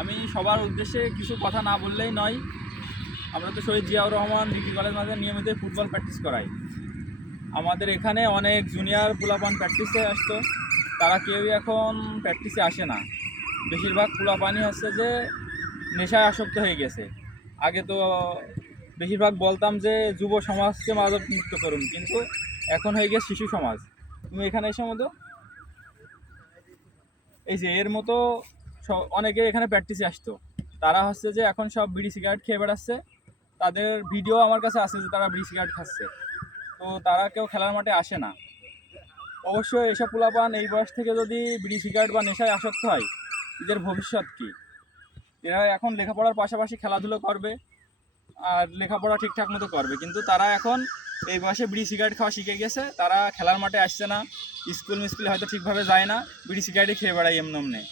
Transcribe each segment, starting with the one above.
আমি সবার উদ্দেশ্যে কিছু কথা না বললেই নয়। আমরা তো শহীদ জিয়াউর রহমান ডিগ্রি কলেজ মাঠে নিয়মিত ফুটবল প্র্যাকটিস করাই। আমাদের এখানে অনেক জুনিয়র পোলাপান প্র্যাকটিসে আসতো, তারা কেউই এখন প্র্যাকটিসে আসে না। বেশিরভাগ পোলাপানই হচ্ছে যে নেশায় আসক্ত হয়ে গেছে। আগে তো বেশিরভাগ বলতাম যে যুব সমাজকে মাদক মুক্ত করুন, কিন্তু এখন হয়ে গেছে শিশু সমাজ। তুমি এখানে এসে মতো এই যে এর মতো অনেকে এখানে প্র্যাকটিসে আসতো, তারা হচ্ছে যে এখন সব বিড়ি সিগারেট খেয়ে বেড়াচ্ছে। তাদের ভিডিও আমার কাছে আছে যে তারা বিড়ি সিগারেট খাচ্ছে। তো তারা কেউ খেলার মাঠে আসে না। অবশ্যই এসব পোলাপান এই বয়স থেকে যদি বিড়ি সিগারেট বা নেশায় আসক্ত হয়, এদের ভবিষ্যৎ কী? এরা এখন লেখাপড়ার পাশাপাশি খেলাধুলো করবে আর লেখাপড়া ঠিকঠাক মতো করবে, কিন্তু তারা এখন এই বয়সে বিড়ি সিগারেট খাওয়া শিখে গেছে। তারা খেলার মাঠে আসছে না, স্কুলে হয়তো ঠিকভাবে যায় না, বিড়ি সিগারেটই খেয়ে বেড়ায় এমনে।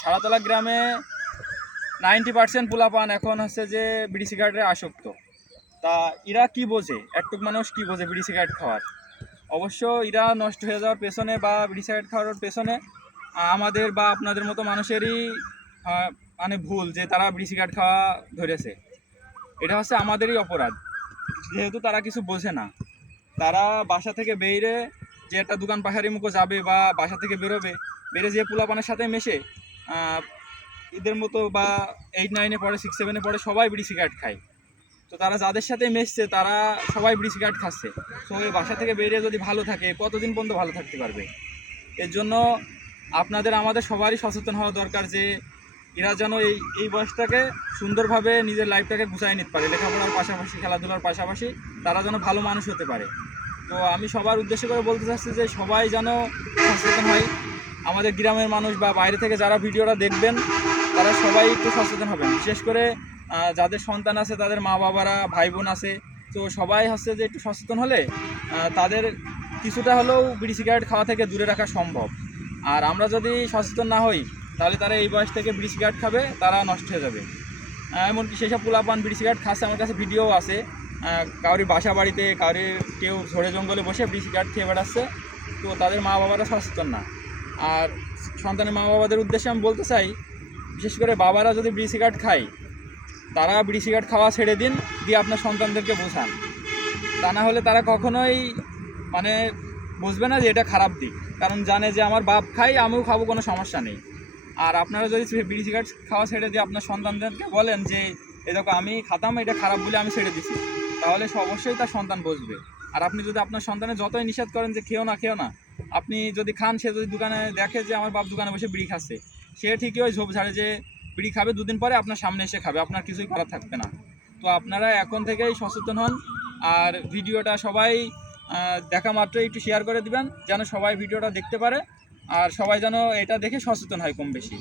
সারাতলা গ্রামে 90% পোলাপান এখন হচ্ছে যে বিড়ি সিগারেটে আসক্ত। তা এরা কি বোঝে, একটুক মানুষ কি বোঝে বিড়ি সিগারেট খাওয়ার? অবশ্য এরা নষ্ট হয়ে যাওয়ার পেছনে বা বিড়ি সিগারেট খাওয়ার পেছনে আমাদের বা আপনাদের মতো মানুষেরই মানে ভুল, যে তারা বিড়ি সিগারেট খাওয়া ধরেছে। এটা হচ্ছে আমাদেরই অপরাধ, যেহেতু তারা কিছু বোঝে না। তারা বাসা থেকে বেরিয়ে যে একটা দোকান পাহাড়ি মুখো যাবে বা বাসা থেকে বেরোবে, বেরিয়ে যে পোলাপানের সাথে মেশে এদের মতো বা 8-9-এ পড়ে, 6-7-এ পড়ে, সবাই বিড়ি সিগারেট খায়। তো তারা যাদের সাথে মেশছে তারা সবাই বিড়ি সিগারেট খাচ্ছে। তো এই বাসা থেকে বেরিয়ে যদি ভালো থাকে, কতদিন পর্যন্ত ভালো থাকতে পারবে? এর জন্য আমাদের সবারই সচেতন হওয়া দরকার যে এরা যেন এই বয়সটাকে সুন্দরভাবে নিজের লাইফটাকে গুছাই নিতে পারে, লেখাপড়ার পাশাপাশি খেলাধুলার পাশাপাশি তারা যেন ভালো মানুষ হতে পারে। তো আমি সবার উদ্দেশ্য করে বলতে চাচ্ছি যে সবাই যেন সচেতন হয়। আমাদের গ্রামের মানুষ বা বাইরে থেকে যারা ভিডিওটা দেখবেন তারা সবাই একটু সচেতন হবেন, বিশেষ করে যাদের সন্তান আছে, তাদের মা বাবারা, ভাই বোন আছে। তো সবাই হচ্ছে যে একটু সচেতন হলে তাদের কিছুটা হলেও বিড়ি সিগারেট খাওয়া থেকে দূরে রাখা সম্ভব। আর আমরা যদি সচেতন না হই, তাহলে তারা এই বয়স থেকে বিড়ি সিগারেট খাবে, তারা নষ্ট হয়ে যাবে। এমনকি সেই সব পোলাপান বিড়ি সিগারেট খাচ্ছে, আমার কাছে ভিডিও আছে। কাউরি বাসা বাড়িতে, কেউ ঝড়ে জঙ্গলে বসে বিড়ি সিগারেট খেয়ে বেড়াচ্ছে। তো তাদের মা বাবারা সচেতন না। আর সন্তানের মা বাবাদের উদ্দেশ্যে আমি বলতে চাই, বিশেষ করে বাবারা যদি বিড়ি সিগারেট খায়, তারা বিড়ি সিগারেট খাওয়া ছেড়ে দিন, দিয়ে আপনার সন্তানদেরকে বোঝান। তা না হলে তারা কখনোই মানে বুঝবে না যে এটা খারাপ দিক, কারণ জানে যে আমার বাপ খাই, আমিও খাবো, কোনো সমস্যা নেই। আর আপনারা যদি বিড়ি সিগারেট খাওয়া ছেড়ে দিয়ে আপনার সন্তানদেরকে বলেন যে এ দেখো আমি খাতাম, এটা খারাপ বলে আমি ছেড়ে দিছি, তাহলে অবশ্যই তার সন্তান বুঝবে। আর আপনি যদি আপনার সন্তানের যতই নিষেধ করেন যে খেও না, আপনি যদি খান, সে যদি দোকানে দেখে যে আমার বাপ দোকানে বসে বিড়ি খাচ্ছে, সে ঠিকই ওই ঝোপ ঝাড়ে যে বিড়ি খাবে, দুদিন পরে আপনার সামনে এসে খাবে, আপনার কিছুই করার থাকবে না। তো আপনারা এখন থেকেই সচেতন হন। আর ভিডিওটা সবাই দেখা মাত্রই একটু শেয়ার করে দিবেন, যেন সবাই ভিডিওটা দেখতে পারে আর সবাই যেন এটা দেখে সচেতন হয় কম বেশি।